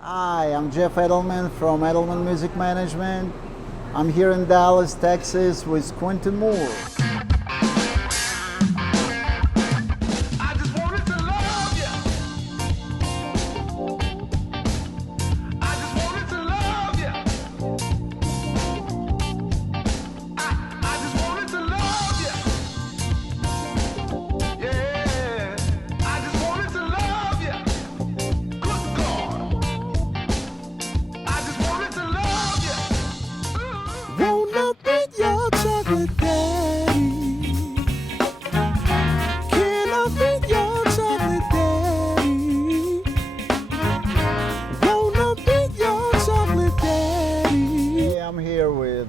Hi, I'm Jeff Edelman from Edelman Music Management. I'm here in Dallas, Texas with Quentin Moore. I just wanted to love you. I just wanted to love you. I just wanted to love you. Yeah. I just wanted to love you. Good God. I just wanted to love you. Wanna be your chocolate daddy? Can I be your chocolate daddy? Wanna be your chocolate daddy? Hey, I'm here with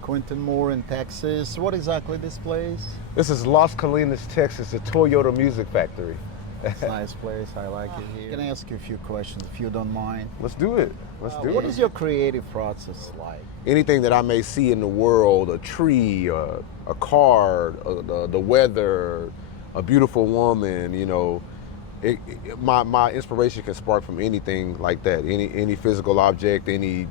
Quentin Moore in Texas. What exactly this place? This is Las Colinas, Texas, the Toyota Music Factory. It's a nice place. I like it here. Can I ask you a few questions if you don't mind? Let's do it. Let's do What it. is your creative process like? Anything that I may see in the world, a tree, a car, the weather, a beautiful woman, my inspiration can spark from anything like that. Any physical object, any,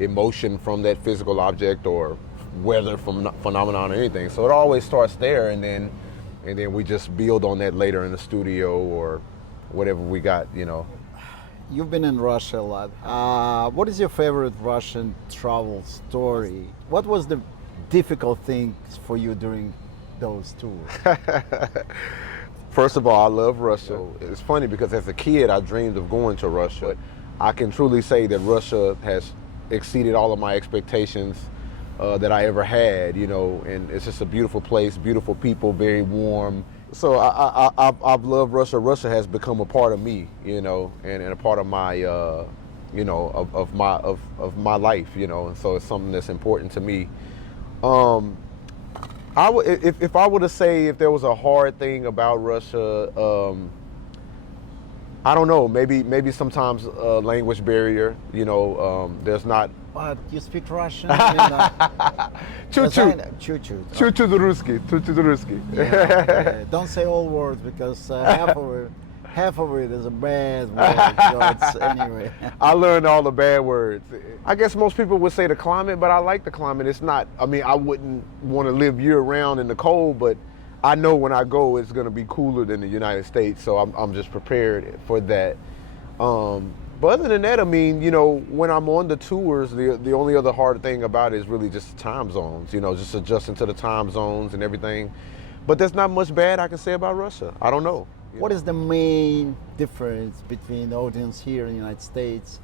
emotion from that physical object or weather from phenomenon or anything. So it always starts there and then we just build on that later in the studio or whatever we got. You've been in Russia a lot. What is your favorite Russian travel story? What was the difficult things for you during those tours? First of all, I love Russia. It's funny because as a kid, I dreamed of going to Russia. I can truly say that Russia has exceeded all of my expectations that I ever had, and it's just a beautiful place, beautiful people, very warm. So I've loved Russia. Russia has become a part of me, and a part of my, of my life, and so it's something that's important to me. If I were to say if there was a hard thing about Russia, I don't know. Maybe sometimes language barrier. There's not. But you speak Russian? Choo-choo. Choo-choo. Choo-choo the Ruski. Choo-choo the Ruski. Yeah, don't say all words because half of it is a bad word. So it's, anyway. I learned all the bad words. I guess most people would say the climate, but I like the climate. It's not. I mean, I wouldn't want to live year round in the cold, but I know when I go, it's going to be cooler than the United States. So I'm just prepared for that. But other than that, I mean, when I'm on the tours, the only other hard thing about it is really just the time zones, just adjusting to the time zones and everything. But there's not much bad I can say about Russia. I don't know. What is the main difference between the audience here in the United States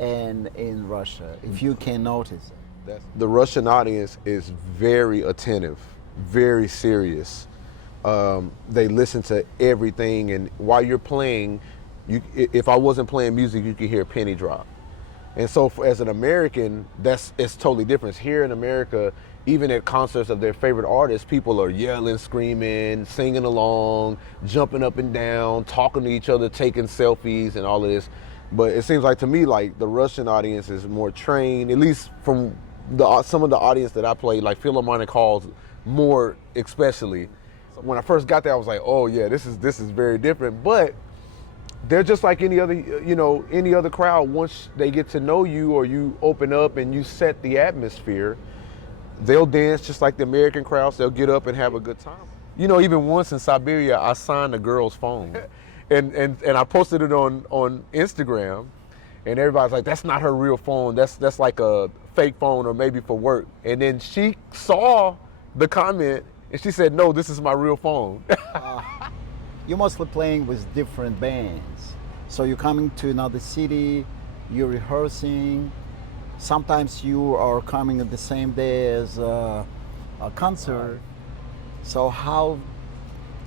and in Russia, if you can notice it? The Russian audience is very attentive, very serious. They listen to everything, and while you're playing, if I wasn't playing music, you could hear a penny drop. And so as an American, it's totally different. Here in America, even at concerts of their favorite artists, people are yelling, screaming, singing along, jumping up and down, talking to each other, taking selfies and all of this. But it seems like to me, like the Russian audience is more trained, at least from some of the audience that I played, like Philharmonic halls, more especially. When I first got there, I was like, oh yeah, this is very different. But they're just like any other crowd. Once they get to know you or you open up and you set the atmosphere, they'll dance just like the American crowds. They'll get up and have a good time. Even once in Siberia, I signed a girl's phone, and I posted it on Instagram, and everybody's like, "That's not her real phone. That's like a fake phone or maybe for work." And then she saw the comment and she said, "No, this is my real phone." You're mostly playing with different bands. So you're coming to another city, you're rehearsing. Sometimes you are coming at the same day as a concert. So how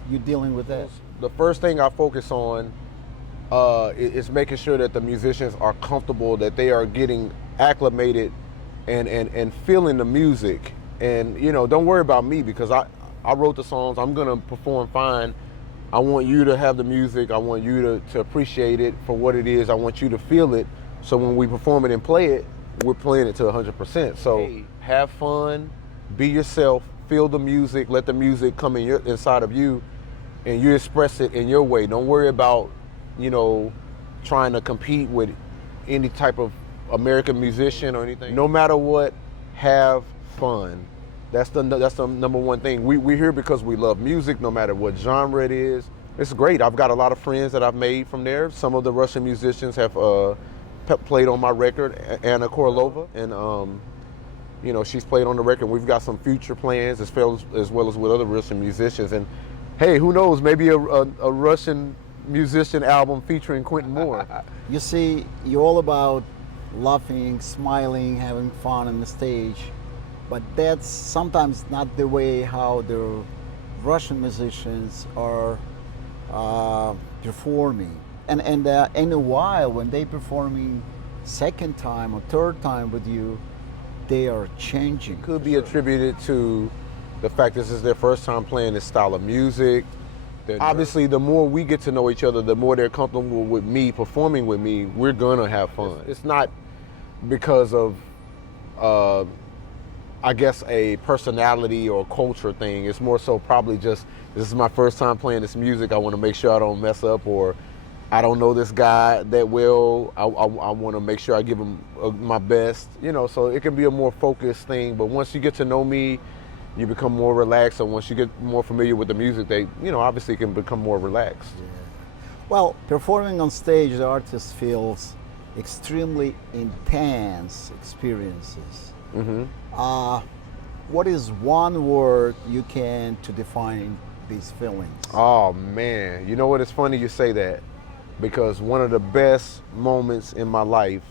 you dealing with that? The first thing I focus on is making sure that the musicians are comfortable, that they are getting acclimated and feeling the music. And don't worry about me because I wrote the songs. I'm gonna perform fine. I want you to have the music. I want you to appreciate it for what it is. I want you to feel it. So when we perform it and play it, we're playing it to 100%. So have fun, be yourself, feel the music, let the music come inside of you, and you express it in your way. Don't worry about, trying to compete with any type of American musician or anything. No matter what, have fun. That's the number one thing. We're here because we love music, no matter what genre it is. It's great. I've got a lot of friends that I've made from there. Some of the Russian musicians have played on my record, Anna Korolova, and you know, she's played on the record. We've got some future plans as well as with other Russian musicians. And hey, who knows, maybe a Russian musician album featuring Quentin Moore. You see, you're all about laughing, smiling, having fun on the stage, but that's sometimes not the way how the Russian musicians are performing. And in a while, when they performing second time or third time with you, they are changing. Could be attributed to the fact this is their first time playing this style of music. Obviously, the more we get to know each other, the more they're comfortable with me, performing with me, we're gonna have fun. It's not because of, I guess, a personality or culture thing. It's more so probably just, this is my first time playing this music. I wanna make sure I don't mess up, or I don't know this guy that well. I wanna make sure I give him my best. You know, so it can be a more focused thing, but once you get to know me, you become more relaxed, and once you get more familiar with the music, they, you know, obviously can become more relaxed. Yeah. Well, performing on stage, the artist feels extremely intense experiences. What is one word you can to define these feelings? Oh man, you know what? It's funny you say that, because one of the best moments in my life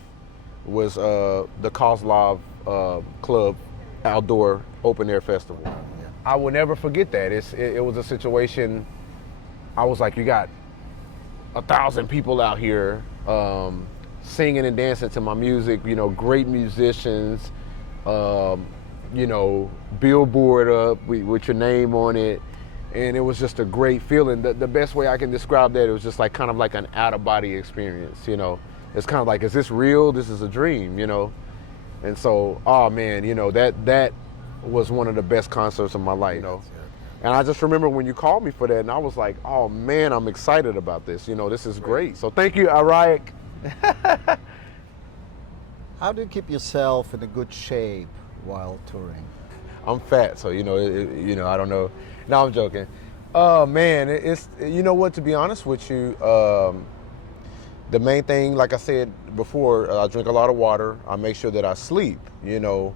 was the Kozlov Club outdoor open air festival. Yeah. I will never forget that. It was a situation, I was like, you got 1,000 people out here singing and dancing to my music, you know, great musicians, you know, billboard up with your name on it. And it was just a great feeling. The best way I can describe that, it was just like kind of like an out-of-body experience, you know. It's kind of like, is this real? This is a dream, you know. And so, oh man, you know, that was one of the best concerts of my life, you know. And I just remember when you called me for that, and I was like, oh man, I'm excited about this. You know, this is great. So thank you, Ariak. How do you keep yourself in a good shape while touring? I'm fat, so you know, you know, I don't know. No, I'm joking. Man, it's, you know what? To be honest with you, the main thing, like I said before, I drink a lot of water. I make sure that I sleep, you know.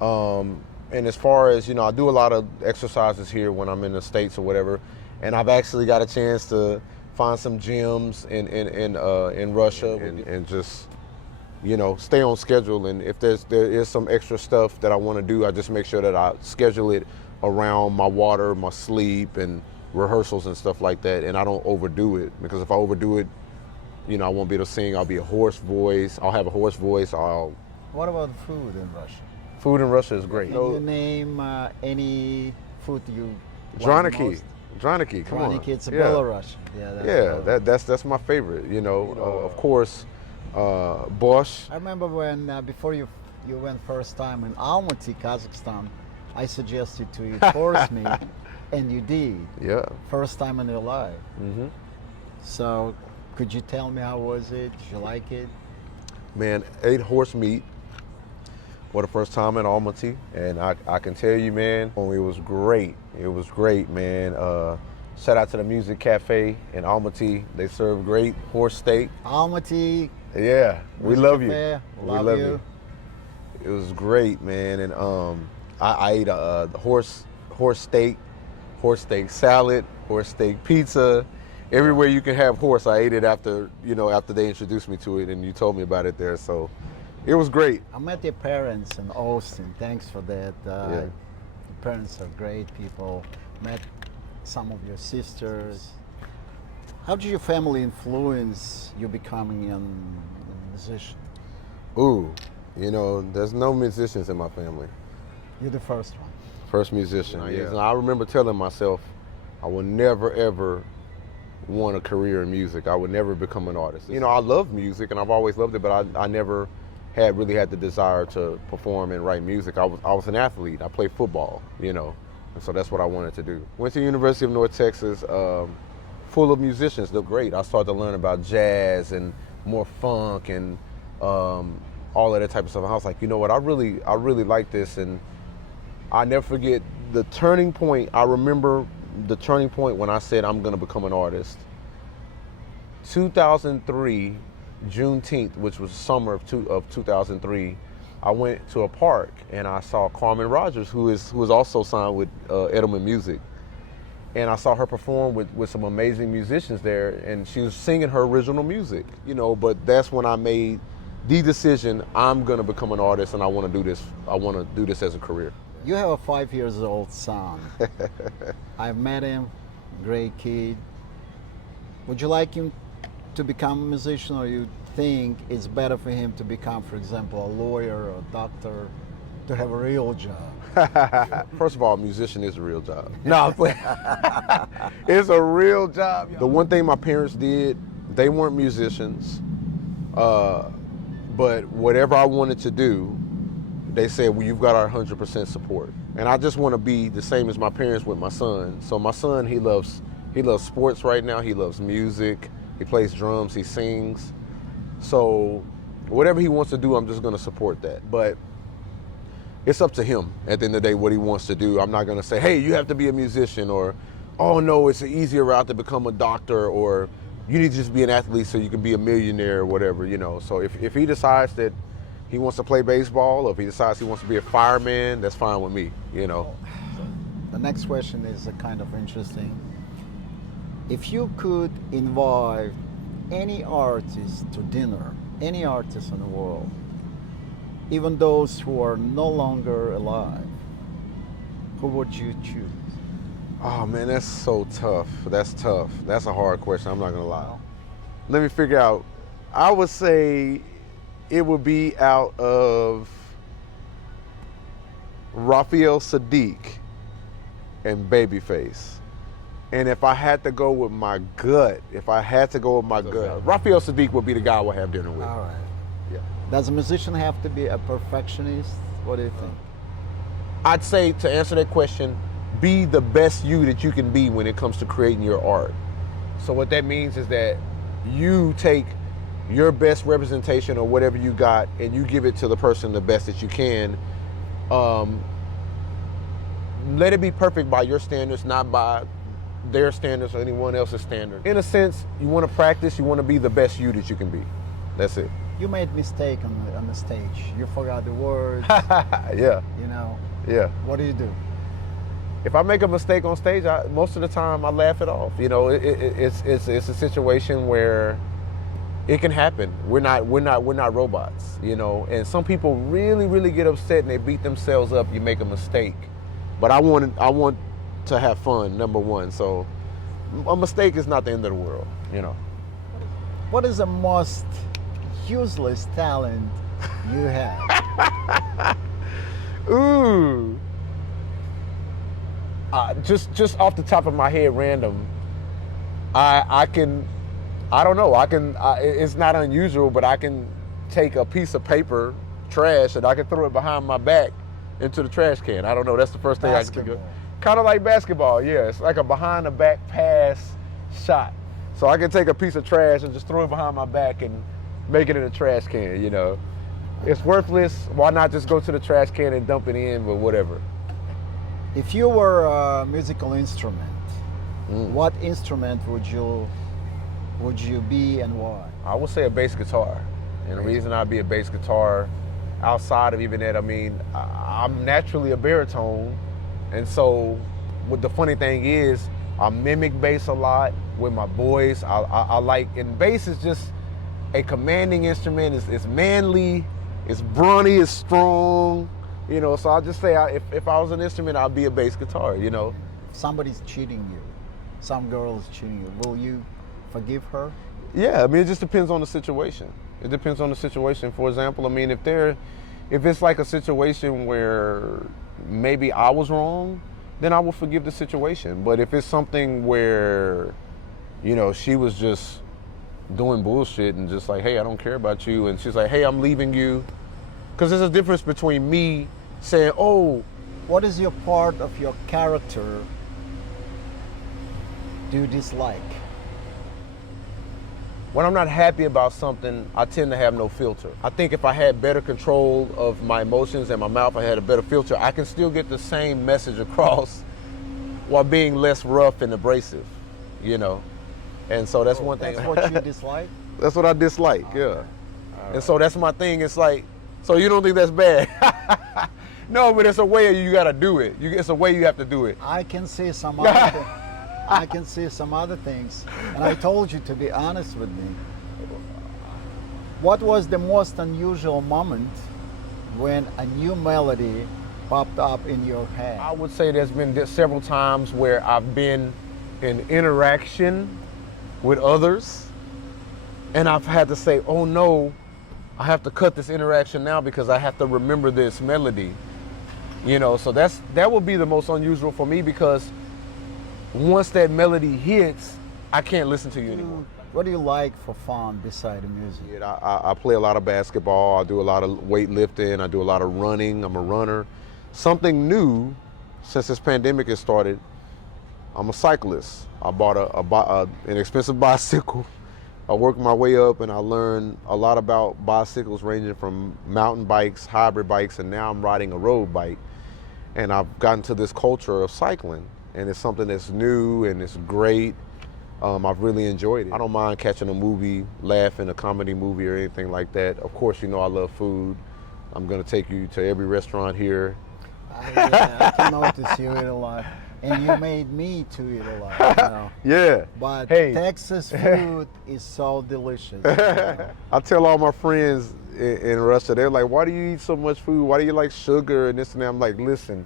And as far as, you know, I do a lot of exercises here when I'm in the States or whatever. And I've actually got a chance to find some gyms in Russia and just, you know, stay on schedule. And if there is some extra stuff that I want to do, I just make sure that I schedule it around my water, my sleep, and rehearsals and stuff like that. And I don't overdo it, because if I overdo it, you know, I won't be able to sing. I'll be a hoarse voice. I'll have a hoarse voice. What about food in Russia? Food in Russia is great. Can you name any food you Draniki. Draniki, come on. Draniki, it's a Yeah. Belarusian. Yeah, That's my favorite. You know, of course, borscht. I remember when before you went first time in Almaty, Kazakhstan, I suggested to eat horse meat, and you did. Yeah. First time in your life. Mm-hmm. So, could you tell me how was it? Did you like it? Man, ate horse meat for the first time in Almaty, and I can tell you, man, it was great. It was great, man. Shout out to the Music Cafe in Almaty. They serve great horse steak. Almaty. Yeah, we Music love Cafe, you. love we love you. It was great, man, and I ate a horse steak salad, horse steak pizza. Everywhere you can have horse, I ate it after they introduced me to it, and you told me about it there. So it was great. I met your parents in Austin. Thanks for that. Your parents are great people. Met some of your sisters. How did your family influence you becoming a musician? Ooh, you know, there's no musicians in my family. You're the first one. First musician. Yeah. And I remember telling myself, I will never ever want a career in music. I would never become an artist. You know, I love music and I've always loved it, but I never really had the desire to perform and write music. I was an athlete. I played football, you know, and so that's what I wanted to do. Went to the University of North Texas, full of musicians. Looked great. I started to learn about jazz and more funk and all of that type of stuff. And I was like, you know what, I really like this. And I never forget the turning point. I remember the turning point when I said I'm gonna become an artist. 2003, Juneteenth, which was the summer of 2003, I went to a park and I saw Carmen Rogers, who is also signed with Edelman Music. And I saw her perform with some amazing musicians there, and she was singing her original music, you know, but that's when I made the decision, I'm gonna become an artist and I wanna do this. I wanna do this as a career. You have a 5-year-old son. I've met him, great kid. Would you like him to become a musician, or you think it's better for him to become, for example, a lawyer or a doctor, to have a real job? First of all, a musician is a real job. No, I'm playing. It's a real job. The one thing my parents did, they weren't musicians, but whatever I wanted to do, they said, well, you've got our 100% support. And I just want to be the same as my parents with my son. So my son, he loves sports right now. He loves music. He plays drums. He sings. So whatever he wants to do, I'm just going to support that. But it's up to him at the end of the day what he wants to do. I'm not going to say, hey, you have to be a musician, or, oh, no, it's an easier route to become a doctor, or you need to just be an athlete so you can be a millionaire or whatever, you know. So if he decides that he wants to play baseball, or if he decides he wants to be a fireman, that's fine with me, you know. The next question is kind of interesting. If you could invite any artist to dinner, any artist in the world, even those who are no longer alive, who would you choose? Oh man, that's so tough. That's tough. That's a hard question, I'm not gonna lie. Let me figure out. I would say it would be out of Raphael Sadiq and Babyface. And if I had to go with my gut, Raphael Sadiq would be the guy I would have dinner with. All right. Yeah. Does a musician have to be a perfectionist? What do you think? I'd say, to answer that question, be the best you that you can be when it comes to creating your art. So what that means is that you take your best representation or whatever you got and you give it to the person the best that you can. Let it be perfect by your standards, not by their standards or anyone else's standard. In a sense, you want to practice, you want to be the best you that you can be. That's it. You made mistake on the stage. You forgot the words. Yeah. You know. Yeah. What do you do? If I make a mistake on stage, most of the time I laugh it off. You know, it's a situation where it can happen. We're not robots. You know, and some people really get upset and they beat themselves up. You make a mistake, but I want to have fun, number one. So a mistake is not the end of the world. You know. What is the most useless talent you have? Ooh. Just off the top of my head, random. I don't know. It's not unusual, but I can take a piece of paper, trash, and I can throw it behind my back into the trash can. I don't know. That's the first thing I can think of. Kind of like basketball, yeah. It's like a behind the back pass shot. So I can take a piece of trash and just throw it behind my back and make it in a trash can, you know. It's worthless. Why not just go to the trash can and dump it in, but whatever. If you were a musical instrument, what instrument would you be and why? I would say a bass guitar. And the reason I'd be a bass guitar, outside of even that, I mean, I'm naturally a baritone. And so what the funny thing is, I mimic bass a lot with my voice. I like, and bass is just a commanding instrument. It's manly, it's brawny, it's strong, you know. So I'll just say, if I was an instrument, I'd be a bass guitar, you know. If somebody's cheating you, some girl is cheating you, will you forgive her? Yeah, I mean, it just depends on the situation. It depends on the situation. For example, I mean, if it's like a situation where maybe I was wrong, then I will forgive the situation. But if it's something where, you know, she was just doing bullshit and just like, hey, I don't care about you, and she's like, hey, I'm leaving you, because there's a difference between me saying, oh. What is your part of your character do you dislike? when I'm not happy about something, I tend to have no filter. I think if I had better control of my emotions and my mouth, I had a better filter, I can still get the same message across while being less rough and abrasive, you know. And so that's one thing. That's what you dislike? That's what I dislike, yeah. And so that's my thing. It's like, so you don't think that's bad? No, but it's a way you gotta do it. It's a way you have to do it. I can see some other I can see some other things. And I told you to be honest with me. What was the most unusual moment when a new melody popped up in your head? I would say there's been several times where I've been in interaction with others, and I've had to say, oh no, I have to cut this interaction now because I have to remember this melody. You know, so that would be the most unusual for me, because once that melody hits, I can't listen to you anymore. What do you like for fun beside the music? Yeah, I play a lot of basketball. I do a lot of weightlifting. I do a lot of running. I'm a runner. Something new since this pandemic has started, I'm a cyclist. I bought an expensive bicycle. I worked my way up and I learned a lot about bicycles, ranging from mountain bikes, hybrid bikes, and now I'm riding a road bike. And I've gotten to this culture of cycling, and it's something that's new and it's great. I've really enjoyed it. I don't mind catching a movie, laughing, a comedy movie or anything like that. Of course, you know I love food. I'm gonna take you to every restaurant here. I can notice you eat a lot. And you made me to eat a lot. You know? Yeah. But hey. Texas food is so delicious. You know? I tell all my friends in Russia, they're like, why do you eat so much food? Why do you like sugar and this and that? I'm like, listen,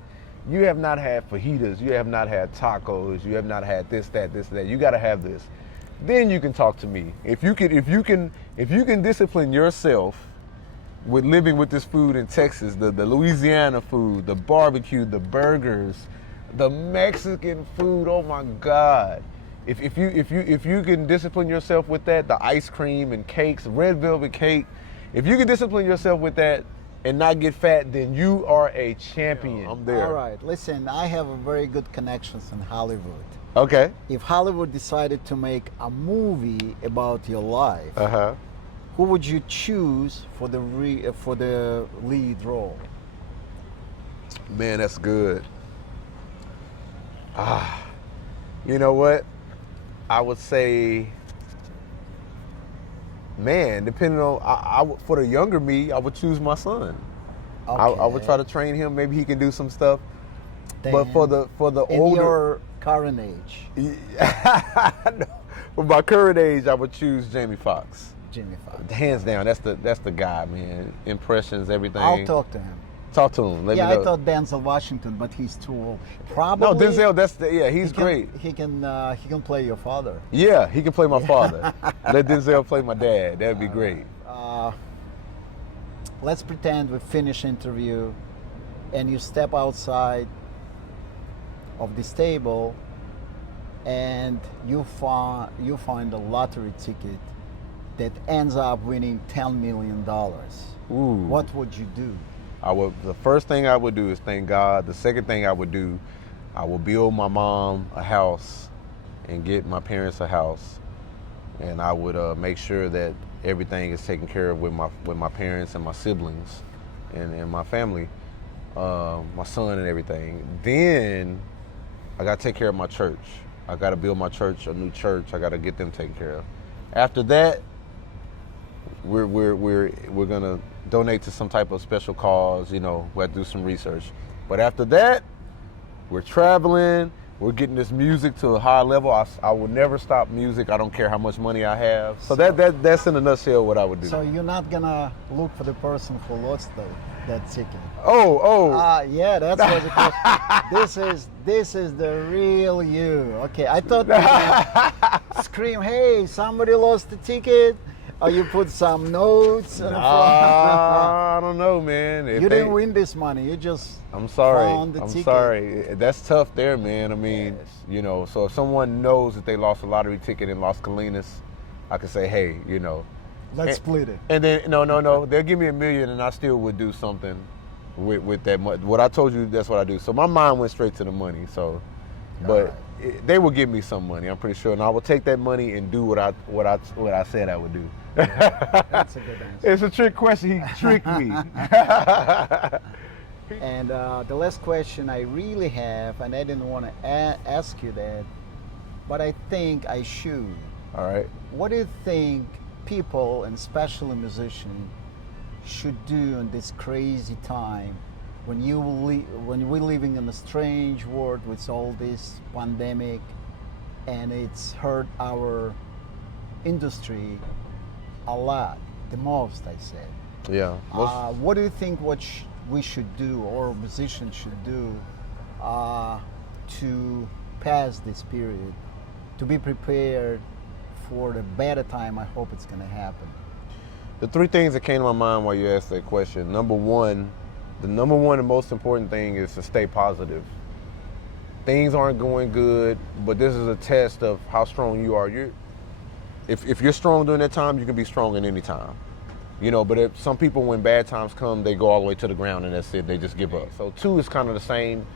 you have not had fajitas, you have not had tacos, you have not had this, that. You gotta have this. Then you can talk to me. If you can discipline yourself with living with this food in Texas, the Louisiana food, the barbecue, the burgers, the Mexican food, oh my God. If you can discipline yourself with that, the ice cream and cakes, red velvet cake, if you can discipline yourself with that and not get fat, then you are a champion. I'm there. All right, listen, I have a very good connections in Hollywood. Okay. If Hollywood decided to make a movie about your life, who would you choose for the lead role? Man, that's good. You know what? I would say, man, depending on, for the younger me, I would choose my son. Okay. I would try to train him. Maybe he can do some stuff. Then, but for the in older, your current age, no, for my current age, I would choose Jamie Foxx. Jimmy Foxx. Hands down, that's the guy, man. Impressions, everything. I'll talk to him. Talk to him. Let Yeah, me know. I thought Denzel Washington, but he's too old. Probably. No, Denzel. He's great. He can play your father. Yeah, he can play my father. Let Denzel play my dad. That'd be great. Let's pretend we finish interview, and you step outside of this table, and you find a lottery ticket that ends up winning $10 million. Ooh. What would you do? The first thing I would do is thank God. The second thing I would do, I will build my mom a house and get my parents a house. And I would make sure that everything is taken care of with my parents and my siblings and my family, my son and everything. Then I gotta take care of my church. I gotta build my church, a new church. I gotta get them taken care of. After that, we're gonna donate to some type of special cause. You know, we have to do some research. But after that, we're traveling. We're getting this music to a high level. I will never stop music. I don't care how much money I have. So that's in a nutshell what I would do. So you're not gonna look for the person who lost that ticket. Yeah, that's what the question. This is the real you. Okay, I thought you were gonna scream, "Hey, somebody lost the ticket." Or you put some notes. I don't know, man. You didn't win this money. You just I'm sorry. found the I'm ticket. sorry. That's tough there, man. I mean, Yes. you know, so if someone knows that they lost a lottery ticket in Las Colinas, I could say, hey, you know. Let's split it. And then, no. They'll give me $1 million and I still would do something with that money. What I told you, that's what I do. So my mind went straight to the money. So, but they will give me some money, I'm pretty sure, and I will take that money and do what I said I would do. That's a good answer. It's a trick question. He tricked me. And the last question I really have, and I didn't want to ask you that, but I think I should. All right. What do you think people, and especially musicians, should do in this crazy time when when we're living in a strange world with all this pandemic, and it's hurt our industry a lot, the most, I said. Yeah. What do you think we should do, or musicians should do, to pass this period, to be prepared for the better time? I hope it's going to happen. The three things that came to my mind while you asked that question. Number one and most important thing is to stay positive. Things aren't going good, but this is a test of how strong you are. If you're strong during that time, you can be strong at any time. You know, but if some people, when bad times come, they go all the way to the ground and that's it, they just give up. So two is kind of the same.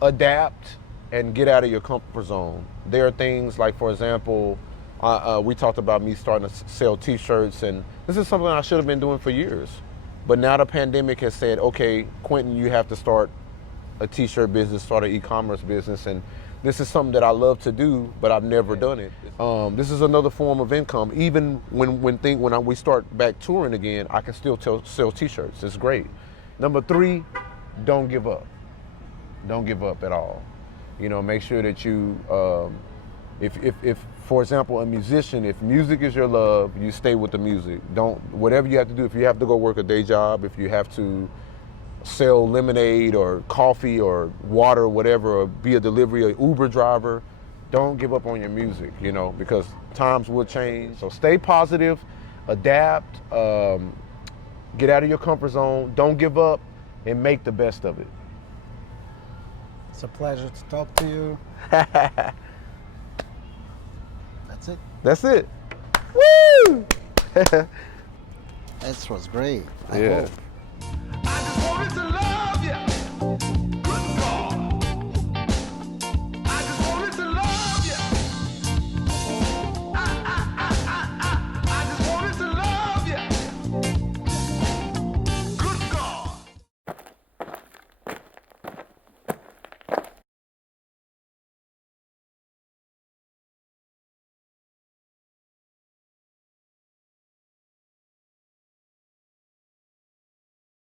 Adapt and get out of your comfort zone. There are things like, for example, we talked about me starting to sell t-shirts, and this is something I should have been doing for years. But now the pandemic has said, okay, Quentin, you have to start a t-shirt business, start an e-commerce business, and this is something that I love to do, but I've never done it. This is another form of income. Even when we start back touring again, I can still sell t-shirts. It's great. Number three, don't give up. Don't give up at all. You know, make sure that you, if for example, a musician, if music is your love, you stay with the music. Whatever you have to do, if you have to go work a day job, if you have to sell lemonade or coffee or water or whatever, or be a delivery or Uber driver, don't give up on your music, you know, because times will change. So stay positive, adapt, get out of your comfort zone, don't give up, and make the best of it. It's a pleasure to talk to you. That's it. That's it. Woo! This was great. I Yeah. hope. I just wanted to love